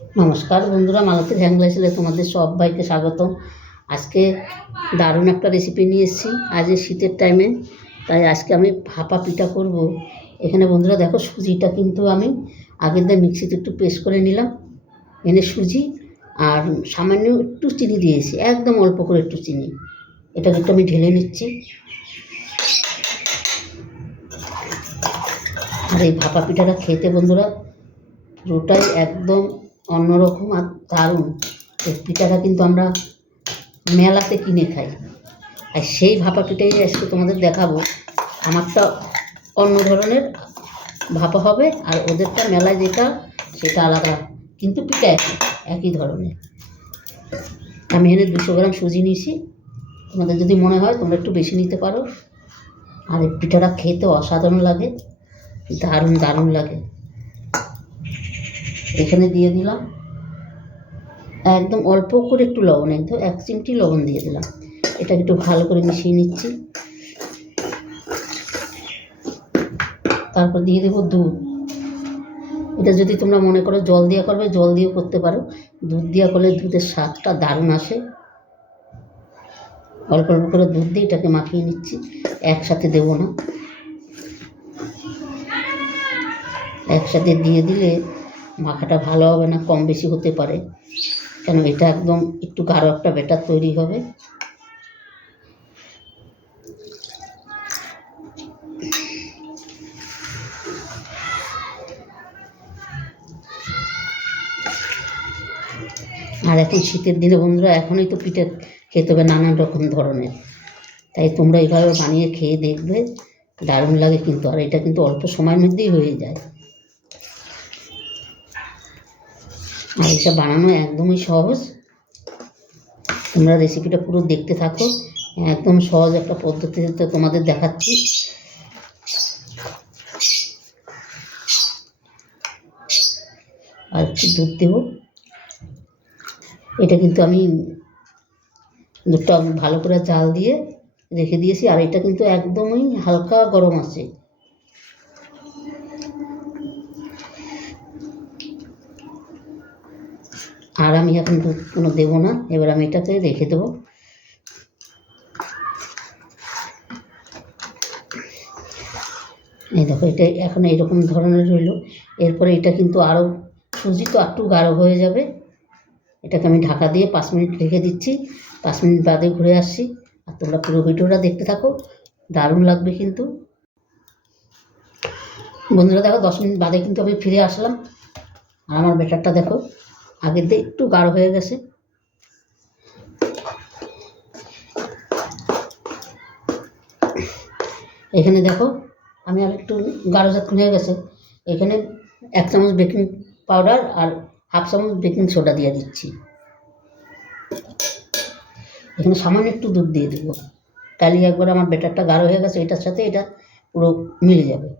নমস্কার বন্ধুরা, মালতীর হ্যাংলাইসেলে তোমাদের সবাইকে স্বাগতম। আজকে দারুণ একটা রেসিপি নিয়ে এসেছি। আজ শীতের টাইমে, তাই আজকে আমি ভাপা পিঠা করব। এখানে বন্ধুরা দেখো, সুজিটা কিন্তু আমি আগের দিন মিক্সিতে একটু পেস্ট করে নিলাম। এনে সুজি আর সামান্য একটু চিনি দিয়েছি, একদম অল্প করে একটু চিনি। এটাকে একটু আমি ঢেলে নিচ্ছি। আর এই ভাপা পিঠাটা খেতে বন্ধুরা পুরোটাই একদম অন্যরকম আর দারুণ। এই পিঠাটা কিন্তু আমরা মেলাতে কিনে খাই, আর সেই ভাপা পিঠাই আজকে তোমাদের দেখাবো। আমারটা অন্য ধরনের ভাপা হবে, আর ওদেরটা মেলায় যেটা সেটা আলাদা, কিন্তু পিঠা একই ধরনের। আমি এখানে 200 গ্রাম সুজি নিয়েছি। তোমাদের যদি মনে হয় তোমরা একটু বেশি নিতে পারো। আর এই পিঠাটা খেতে অসাধারণ লাগে, দারুণ দারুণ লাগে। এখানে দিয়ে দিলাম একদম অল্প করে একটু লবণ, একদম 1 চিমটি লবণ দিয়ে দিলাম। এটাকে একটু ভালো করে মিশিয়ে নিচ্ছি। তারপর দিয়ে দেবো দুধ। এটা যদি তোমরা মনে করো জল দিয়ে করবে, জল দিয়েও করতে পারো। দুধ দিয়ে করলে দুধের স্বাদটা দারুণ আসে। অল্প অল্প করে দুধ দিয়ে এটাকে মাখিয়ে নিচ্ছি, একসাথে দেবো না। একসাথে দিয়ে দিলে মাখাটা ভালো হবে না, কম বেশি হতে পারে, কেন এটা একদম একটু গাঢ় একটা ব্যাটার তৈরি হবে। আর এখন শীতের দিনে বন্ধুরা, এখনই তো পিঠে খেতে হবে নানান রকম ধরনের, তাই তোমরা এইভাবে বানিয়ে খেয়ে দেখবে, দারুণ লাগে কিন্তু। আর এটা কিন্তু অল্প সময়ের মধ্যেই হয়ে যায়। আর এটা বানানো একদমই সহজ। তোমরা রেসিপিটা পুরো দেখতে থাকো, একদম সহজ একটা পদ্ধতিতে তোমাদের দেখাচ্ছি। আর একটু দুধ দেবো। এটা কিন্তু আমি দুধটা ভালো করে জাল দিয়ে রেখে দিয়েছি, আর এটা কিন্তু একদমই হালকা গরম আছে। আর আমি এখন দুধ কোনো দেবো না, এবার আমি এটাকে রেখে দেবো। এই দেখো, এটা এখন এইরকম ধরনের রইলো। এরপরে এটা কিন্তু আরও সুজি তো একটু গাঢ় হয়ে যাবে। এটাকে আমি ঢাকা দিয়ে 5 মিনিট রেখে দিচ্ছি। 5 মিনিট বাদে ঘুরে আসছি। আর তোমরা পুরো ভিডিওটা দেখতে থাকো, দারুণ লাগবে কিন্তু। বন্ধুরা দেখো, 10 মিনিট বাদে কিন্তু আমি ফিরে আসলাম। আর আমার ব্যাটারটা দেখো আগের দিয়ে একটু গাঢ় হয়ে গেছে। এখানে দেখো আমি আর একটু গাঢ় যখন হয়ে গেছে, এখানে 1 চামচ বেকিং পাউডার আর 1/2 চামচ বেকিং সোডা দিয়ে দিচ্ছি। এখানে সামান্য একটু দুধ দিয়ে দেবো, তাহলে একবার আমার ব্যাটারটা গাঢ় হয়ে গেছে, এটার সাথে এটা পুরো মিলে যাবে।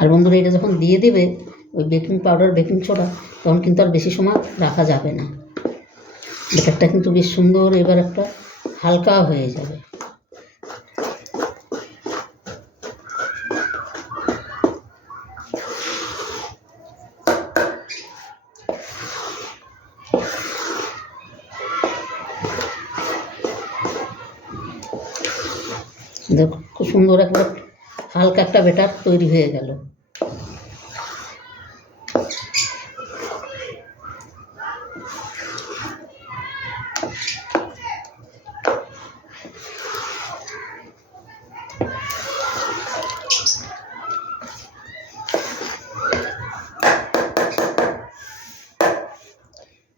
আর বন্ধুরা, এটা যখন দিয়ে দেবে ওই বেকিং পাউডার বেকিং সোডা, তখন কিন্তু আর বেশি সময় রাখা যাবে না। ব্যাটারটা কিন্তু বেশ সুন্দর এবার একটা হালকা হয়ে যাবে। দেখো খুব সুন্দর একবার হালকা একটা ব্যাটার তৈরি হয়ে গেল।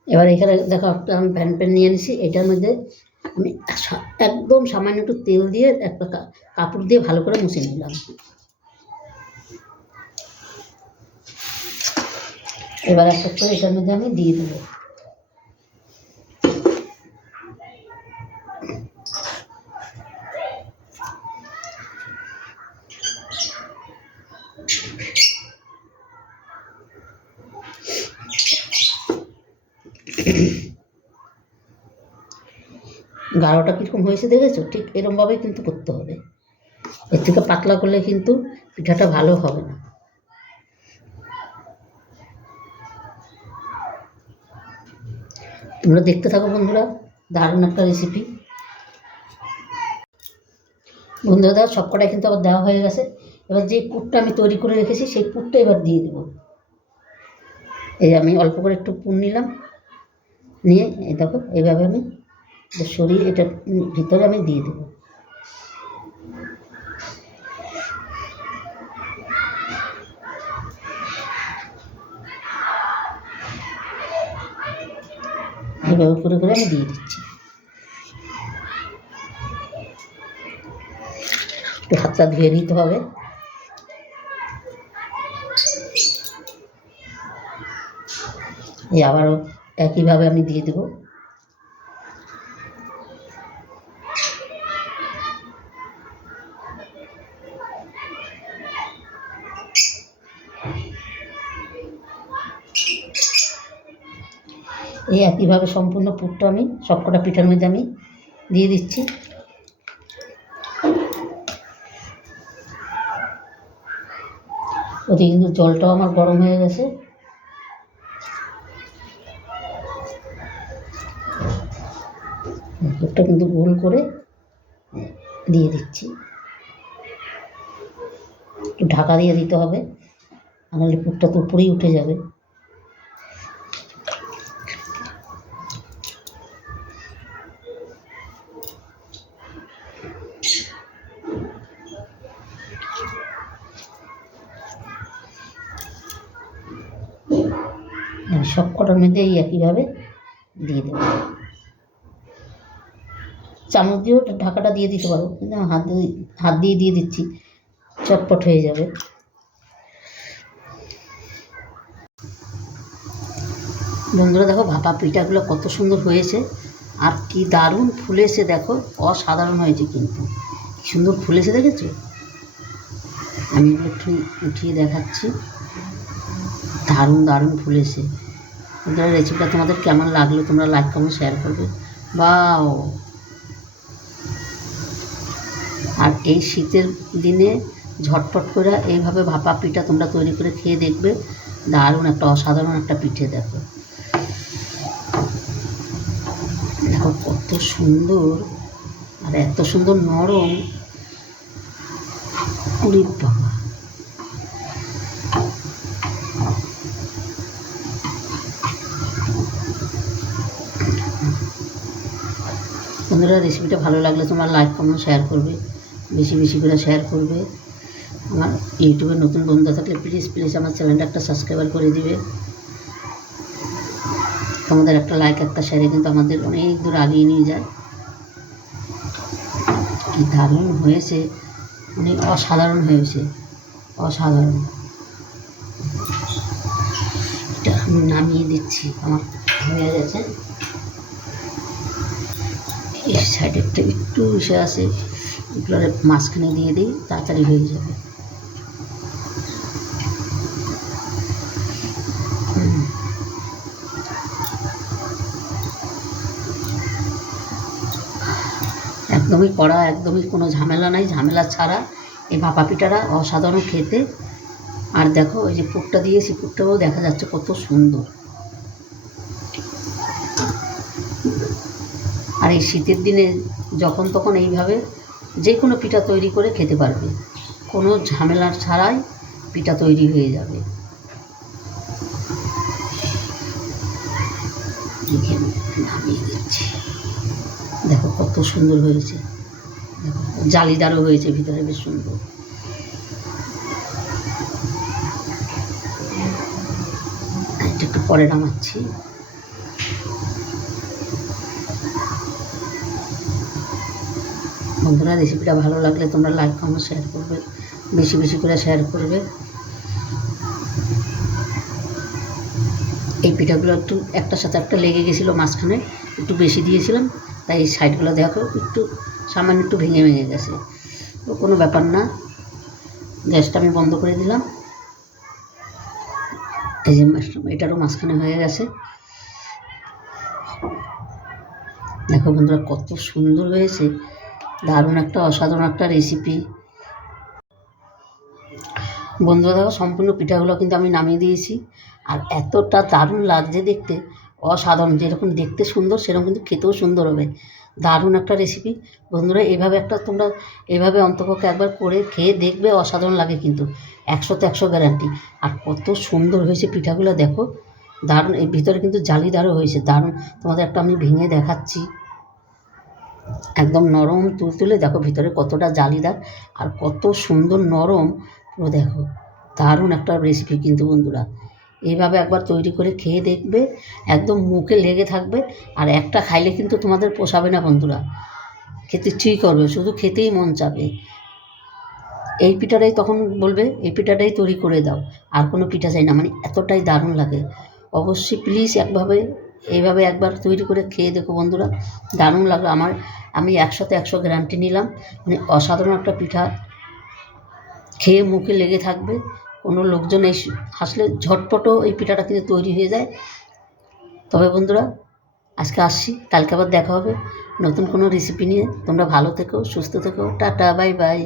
এবার এখানে দেখো একটা আমি প্যান নিয়ে নিছি। এটার মধ্যে আমি একদম সামান্য একটু তেল দিয়ে একটা কাপড় দিয়ে ভালো করে মুছে নিলাম। এবার একটা করে এটার মধ্যে আমি দিয়ে দেবো। গাঢ়টা কীরকম হয়েছে দেখেছো? ঠিক এরকমভাবেই কিন্তু করতে হবে। এর থেকে পাতলা করলে কিন্তু পিঠাটা ভালো হবে না। তোমরা দেখতে থাকো বন্ধুরা, দারুণ একটা রেসিপি। বন্ধুরা সবকটাই কিন্তু আবার দেওয়া হয়ে গেছে। এবার যে পুরটা আমি তৈরি করে রেখেছি সেই পুরটা এবার দিয়ে দেবো। এই আমি অল্প করে একটু পুর নিলাম, নিয়ে এই দেখো এইভাবে আমি সরিয়ে এটা ভিতরে আমি দিয়ে দেবো। এভাবে করে করে আমি দিয়ে দিচ্ছি। একটু হাতটা ধুয়ে নিতে হবে। এই আবারও একইভাবে আমি দিয়ে দেবো। এই একইভাবে সম্পূর্ণ পুরটা আমি সবকটা পিঠার মধ্যে আমি দিয়ে দিচ্ছি। ওদিকে কিন্তু জলটাও আমার গরম হয়ে গেছে। পুরটা কিন্তু গোল করে দিয়ে দিচ্ছি। একটু ঢাকা দিয়ে দিতে হবে, নাহলে পুরটা তো উপরেই উঠে যাবে। সব কটার মধ্যে এই একইভাবে দিয়ে দেবো। চামচ দিয়েও ঢাকাটা দিয়ে দিতে পারো, কিন্তু হাত দিয়ে দিয়ে দিচ্ছি, চটপট হয়ে যাবে। বন্ধুরা দেখো ভাপা পিঠাগুলো কত সুন্দর হয়েছে, আর কি দারুণ ফুলেছে দেখো, অসাধারণ হয়েছে কিন্তু, কি সুন্দর ফুলেছে দেখেছো। আমি এগুলো একটু উঠিয়ে দেখাচ্ছি, দারুণ দারুণ ফুলেছে। বন্ধুরা রেসিপিটা তোমাদের কেমন লাগলো তোমরা লাইক কমেন্ট শেয়ার করবে। বাও! আর এই শীতের দিনে ঝটপট করে এইভাবে ভাপা পিঠা তোমরা তৈরি করে খেয়ে দেখবে, দারুণ একটা অসাধারণ একটা পিঠে। দেখো দেখো কত সুন্দর, আর এত সুন্দর নরম। ওরে বাবা! বন্ধুরা রেসিপিটা ভালো লাগলে তোমরা লাইক কমেন্ট শেয়ার করবে, বেশি বেশি করে শেয়ার করবে। আমার ইউটিউবে নতুন বন্ধু থাকলে প্লিজ প্লিজ আমার চ্যানেলটা একটা সাবস্ক্রাইবার করে দিবে। তোমাদের একটা লাইক একটা শেয়ারে কিন্তু আমাদের অনেক দূর আগিয়ে নিয়ে যায়। কি দারুণ হয়েছে, অনেক অসাধারণ হয়েছে, অসাধারণ। এটা আমি নামিয়ে দিচ্ছি, আমার হয়ে গেছে। এই সাইডেরটা একটু এসে আসে, এগুলোর মাঝখানে দিয়ে দিই, তাড়াতাড়ি হয়ে যাবে। একদমই কড়া, একদমই কোনো ঝামেলা নাই, ঝামেলা ছাড়া এই ভাপা পিঠাটা অসাধারণ খেতে। আর দেখো ওই যে পুরটা দিয়েছি, পুরটাও দেখা যাচ্ছে কত সুন্দর। আর এই শীতের দিনে যখন তখন এইভাবে যে কোনো পিঠা তৈরি করে খেতে পারবে, কোনো ঝামেলা ছাড়াই পিঠা তৈরি হয়ে যাবে। নামিয়ে দিচ্ছি, দেখো কত সুন্দর হয়েছে, দেখো জালিদারও হয়েছে ভিতরে, বেশ সুন্দর। এটা একটু পরে নামাচ্ছি। বন্ধুরা রেসিপিটা ভালো লাগলে তোমরা লাইক কমেন্ট শেয়ার করবে, বেশি বেশি করে শেয়ার করবে। এই পিঠাগুলো একটু একটার সাথে একটা লেগে গেছিলো, মাঝখানে একটু বেশি দিয়েছিলাম, তাই এই সাইডগুলো দেখো একটু সামান্য একটু ভেঙে ভেঙে গেছে, তো কোনো ব্যাপার না। গ্যাসটা আমি বন্ধ করে দিলাম। এই যে এটারও মাঝখানে হয়ে গেছে। দেখো বন্ধুরা কত সুন্দর হয়েছে, দারুণ একটা অসাধারণ একটা রেসিপি। বন্ধুরা দেখো সম্পূর্ণ পিঠাগুলো কিন্তু আমি নামিয়ে দিয়েছি। আর এতটা দারুণ লাগছে দেখতে, অসাধারণ। যেরকম দেখতে সুন্দর সেরকম কিন্তু খেতেও সুন্দর হবে। দারুণ একটা রেসিপি বন্ধুরা। তোমরা এইভাবে অন্তপক্ষে একবার করে খেয়ে দেখবে, অসাধারণ লাগে কিন্তু, 100তে 100 গ্যারান্টি। আর কত সুন্দর হয়েছে পিঠাগুলো দেখো, দারুণ। এর ভিতরে কিন্তু জালিদারও হয়েছে, দারুণ। তোমাদের একটা আমি ভেঙে দেখাচ্ছি, একদম নরম তুলতুলে। দেখো ভিতরে কতটা জালিদার আর কত সুন্দর নরম পুরো। দেখো দারুণ একটা রেসিপি কিন্তু বন্ধুরা। এইভাবে একবার তৈরি করে খেয়ে দেখবে, একদম মুখে লেগে থাকবে। আর একটা খাইলে কিন্তু তোমাদের পোষাবে না বন্ধুরা, খেতে ইচ্ছেই করবে, শুধু খেতেই মন চাবে। এই পিঠাটাই তখন বলবে এই পিঠাটাই তৈরি করে দাও, আর কোনো পিঠা চাই না, মানে এতটাই দারুণ লাগে। অবশ্যই প্লিজ এইভাবে একবার তৈরি করে খেয়ে দেখো বন্ধুরা, দারুণ লাগলো আমি 100তে 100 গ্যারান্টি নিলাম। মানে অসাধারণ একটা পিঠা, খেয়ে মুখে লেগে থাকবে। কোনো লোকজন আসলে ঝটপটও এই পিঠাটা কিন্তু তৈরি হয়ে যায়। তবে বন্ধুরা আজকে আসছি, কালকে আবার দেখা হবে নতুন কোনো রেসিপি নিয়ে। তোমরা ভালো থেকো, সুস্থ থেকো, টাটা, বাই বাই।